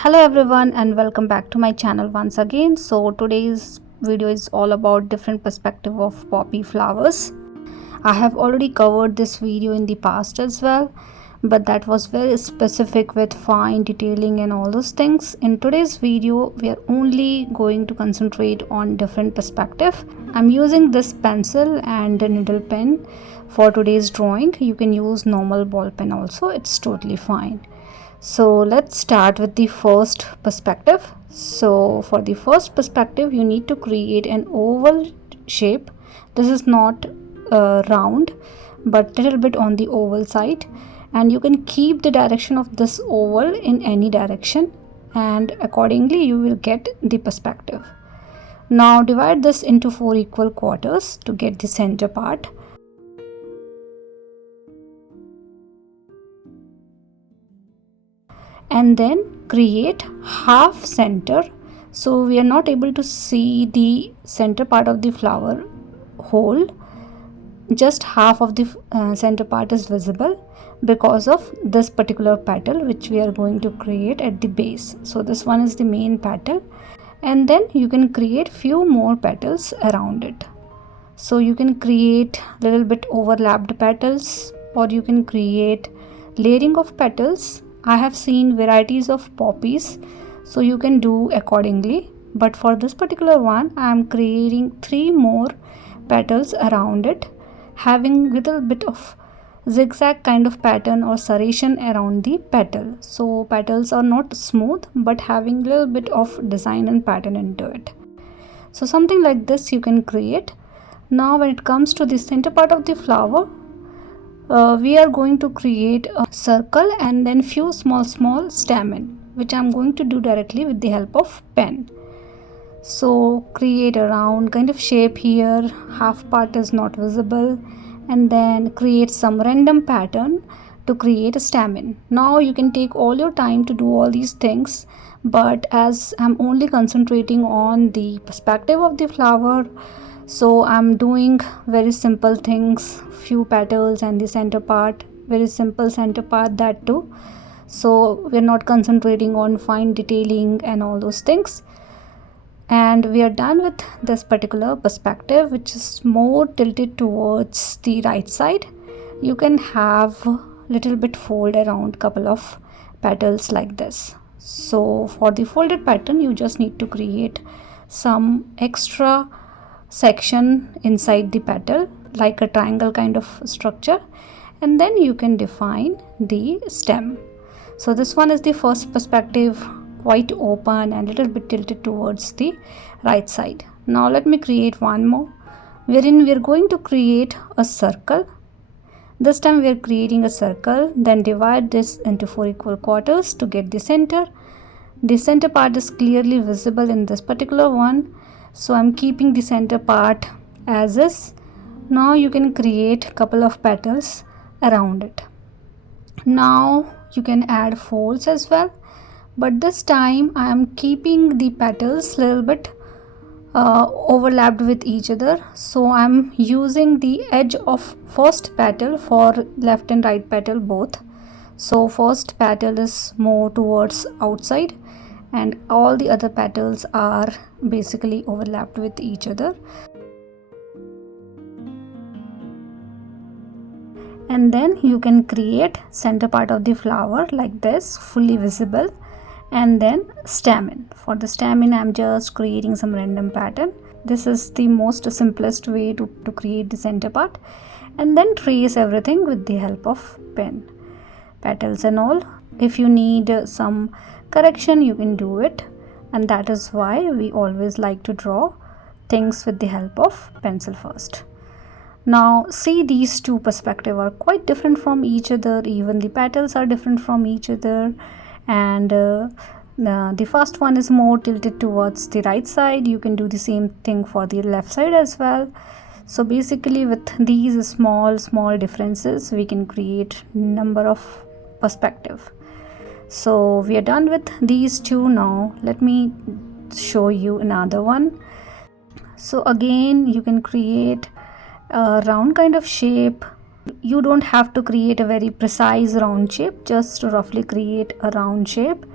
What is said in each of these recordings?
Hello everyone and welcome back to my channel once again. So today's video is all about different perspective of poppy flowers. I have already covered this video in the past as well, but that was very specific with fine detailing and all those things. In today's video we are only going to concentrate on different perspective. I'm using this pencil and a needle pen for today's drawing. You can use normal ball pen also, it's totally fine. So let's start with the first perspective. So for the first perspective you need to create an oval shape. This is not round but little bit on the oval side, and you can keep the direction of this oval in any direction, and accordingly you will get the perspective. Now divide this into 4 equal quarters to get the center part. And then create half center, so we are not able to see the center part of the flower whole, just half of the center part is visible because of this particular petal which we are going to create at the base. So this one is the main petal, and then you can create few more petals around it. So you can create little bit overlapped petals, or you can create layering of petals. I have seen varieties of poppies, so you can do accordingly, but for this particular one I am creating 3 more petals around it, having little bit of zigzag kind of pattern or serration around the petal. So petals are not smooth but having little bit of design and pattern into it. So something like this you can create. Now when it comes to the center part of the flower, we are going to create a circle and then few small stamen, which I'm going to do directly with the help of pen. So create a round kind of shape here, half part is not visible, and then create some random pattern to create a stamen. Now you can take all your time to do all these things, but as I'm only concentrating on the perspective of the flower, so I'm doing very simple things, few petals and the center part, very simple center part, that too. So we're not concentrating on fine detailing and all those things, and we are done with this particular perspective, which is more tilted towards the right side. You can have little bit fold around couple of petals like this. So for the folded pattern you just need to create some extra section inside the petal like a triangle kind of structure, and then you can define the stem. So this one is the first perspective, quite open and little bit tilted towards the right side. Now let me create one more wherein we are going to create a circle. This time we are creating a circle, then divide this into 4 equal quarters to get the center. The center part is clearly visible in this particular one, so I'm keeping the center part as is. Now you can create couple of petals around it. Now you can add folds as well, but this time I am keeping the petals little bit overlapped with each other. So I'm using the edge of first petal for left and right petal both. So first petal is more towards outside and all the other petals are basically overlapped with each other. And then you can create center part of the flower like this, fully visible, and then stamen. For the stamen I'm just creating some random pattern. This is the most simplest way to create the center part, and then trace everything with the help of pen, petals and all. If you need some correction you can do it, and that is why we always like to draw things with the help of pencil first. Now see, these two perspectives are quite different from each other, even the petals are different from each other, and the first one is more tilted towards the right side. You can do the same thing for the left side as well. So basically with these small differences we can create number of perspective. So we are done with these two. Now let me show you another one. So again you can create a round kind of shape. You don't have to create a very precise round shape, just roughly create a round shape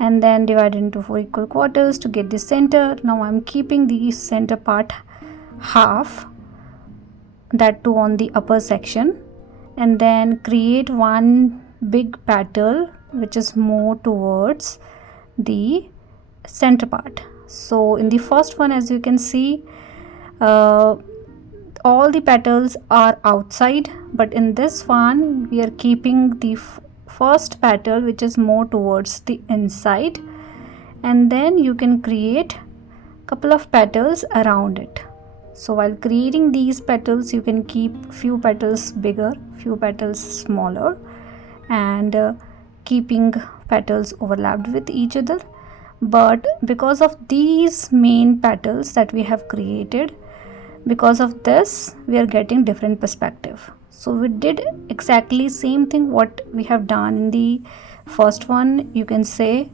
and then divide into 4 equal quarters to get the center. Now I'm keeping the center part half, that too on the upper section, and then create one big petal which is more towards the center part. So in the first one, as you can see, all the petals are outside, but in this one we are keeping the first petal which is more towards the inside, and then you can create couple of petals around it. So while creating these petals, you can keep few petals bigger, few petals smaller, and keeping petals overlapped with each other. But because of these main petals that we have created, because of this we are getting different perspective. So we did exactly same thing what we have done in the first one, you can say,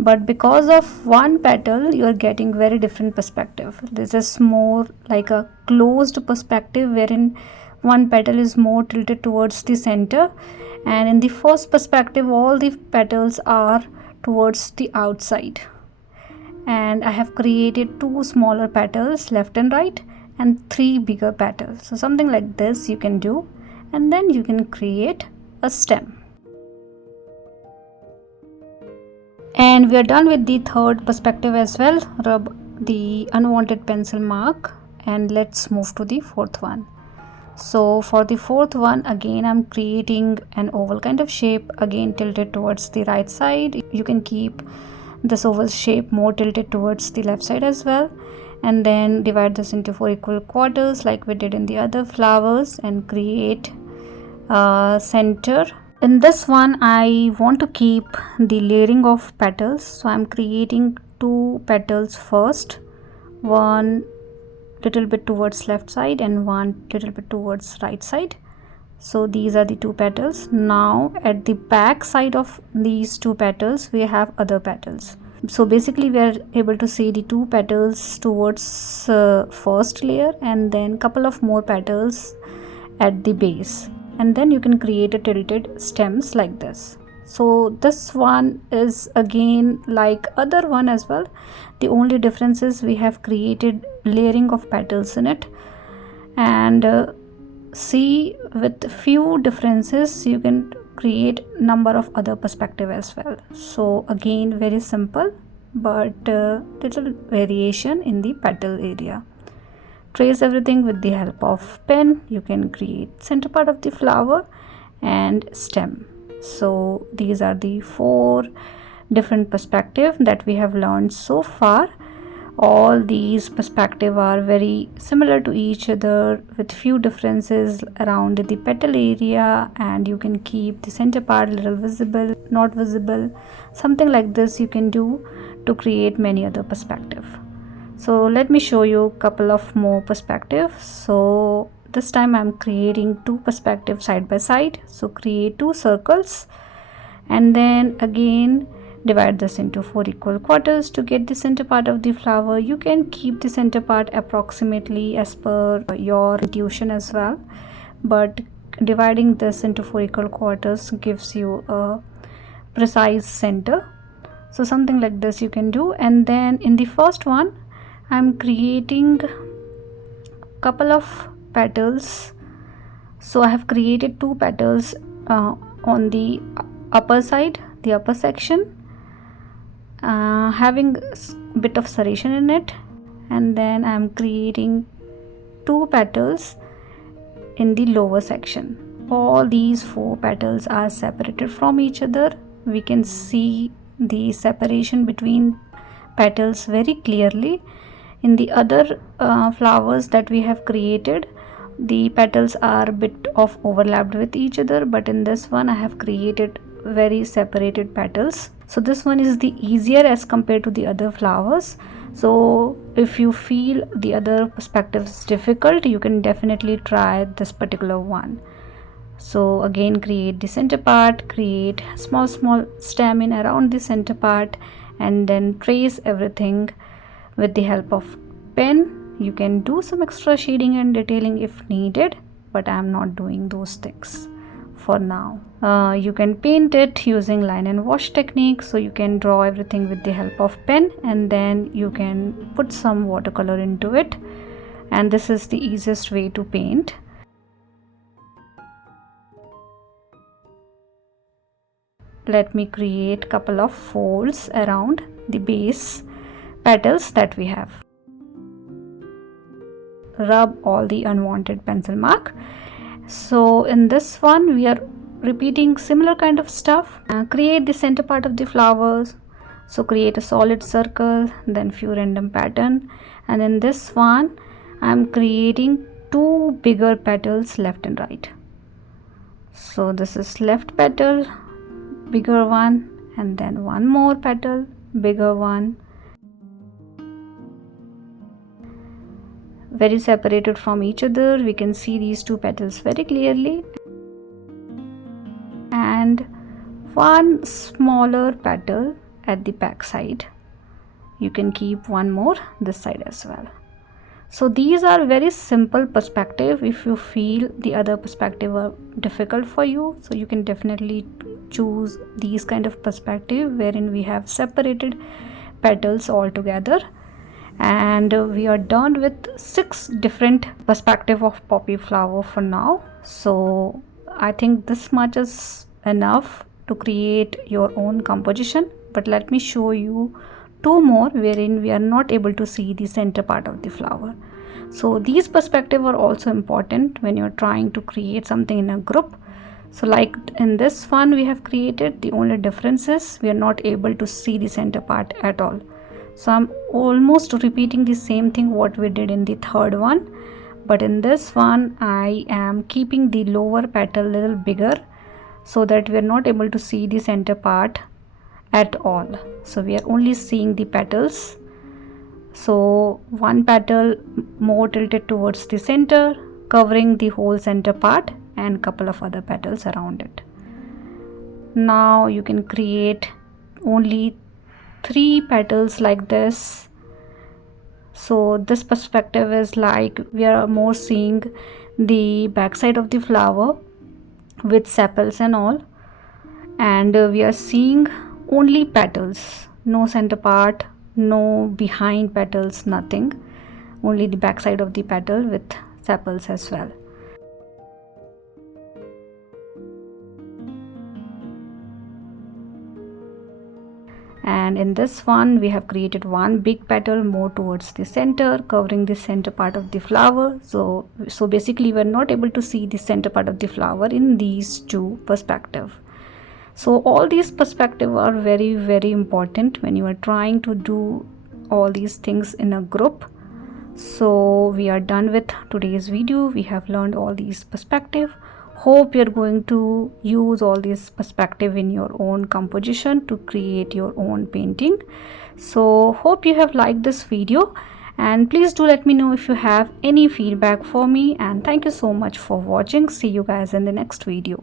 but because of one petal you are getting very different perspective. This is more like a closed perspective wherein one petal is more tilted towards the center, and in the first perspective all the petals are towards the outside. And I have created 2 smaller petals left and right and 3 bigger petals. So something like this you can do, and then you can create a stem. And we are done with the third perspective as well. Rub the unwanted pencil mark and let's move to the fourth one. So for the fourth one, again I'm creating an oval kind of shape, again tilted towards the right side. You can keep this oval shape more tilted towards the left side as well, and then divide this into 4 equal quarters like we did in the other flowers and create a center. In this one I want to keep the layering of petals, so I'm creating 2 petals first, one little bit towards left side and one little bit towards right side. So these are the 2 petals. Now at the back side of these 2 petals we have other petals. So basically we are able to see the 2 petals towards first layer, and then couple of more petals at the base, and then you can create a tilted stems like this. So this one is again like other one as well. The only difference is we have created layering of petals in it, and see, with few differences you can create number of other perspective as well. So again very simple, but little variation in the petal area. Trace everything with the help of pen. You can create center part of the flower and stem. So these are the 4 different perspective that we have learned so far. All these perspective are very similar to each other with few differences around the petal area, and you can keep the center part a little visible, not visible, something like this you can do to create many other perspective. So let me show you a couple of more perspectives. So this time I'm creating 2 perspectives side by side. So create 2 circles, and then again divide this into 4 equal quarters to get the center part of the flower. You can keep the center part approximately as per your intuition as well, but dividing this into 4 equal quarters gives you a precise center. So something like this you can do. And then in the first one I'm creating couple of petals. So I have created 2 petals on the upper side, the upper section, having a bit of serration in it, and then I'm creating 2 petals in the lower section. All these 4 petals are separated from each other. We can see the separation between petals very clearly. In the other flowers that we have created, the petals are a bit of overlapped with each other, but in this one I have created very separated petals. So this one is the easier as compared to the other flowers. So if you feel the other perspective is difficult, you can definitely try this particular one. So again create the center part, create small stem in around the center part, and then trace everything with the help of pen. You can do some extra shading and detailing if needed, but I am not doing those things. for now. You can paint it using line and wash technique, so you can draw everything with the help of pen and then you can put some watercolor into it, and this is the easiest way to paint. Let me create couple of folds around the base petals that we have. Rub all the unwanted pencil mark. So in this one we are repeating similar kind of stuff. Create the center part of the flowers. So create a solid circle, then few random pattern, and in this one I'm creating two bigger petals left and right. So this is left petal, bigger one, and then one more petal, bigger one, very separated from each other. We can see these two petals very clearly, and one smaller petal at the back side. You can keep one more this side as well. So these are very simple perspective. If you feel the other perspective are difficult for you, so you can definitely choose these kind of perspective wherein we have separated petals all together. And we are done with 6 different perspective of poppy flower for now. So I think this much is enough to create your own composition, but let me show you 2 more wherein we are not able to see the center part of the flower. So these perspective are also important when you're trying to create something in a group. So like in this one we have created, the only difference is we are not able to see the center part at all. So I'm almost repeating the same thing what we did in the third one, but in this one I am keeping the lower petal a little bigger so that we are not able to see the center part at all. So we are only seeing the petals. So one petal more tilted towards the center, covering the whole center part, and couple of other petals around it. Now you can create only 3 petals like this. So this perspective is like we are more seeing the back side of the flower with sepals and all, and we are seeing only petals, no center part, no behind petals, nothing, only the back side of the petal with sepals as well. And in this one we have created one big petal more towards the center, covering the center part of the flower. So basically we are not able to see the center part of the flower in these 2 perspective. So all these perspective are very, very important when you are trying to do all these things in a group. So we are done with today's video. We have learned all these perspective. Hope you're going to use all this perspective in your own composition to create your own painting. So hope you have liked this video, and please do let me know if you have any feedback for me, and thank you so much for watching. See you guys in the next video.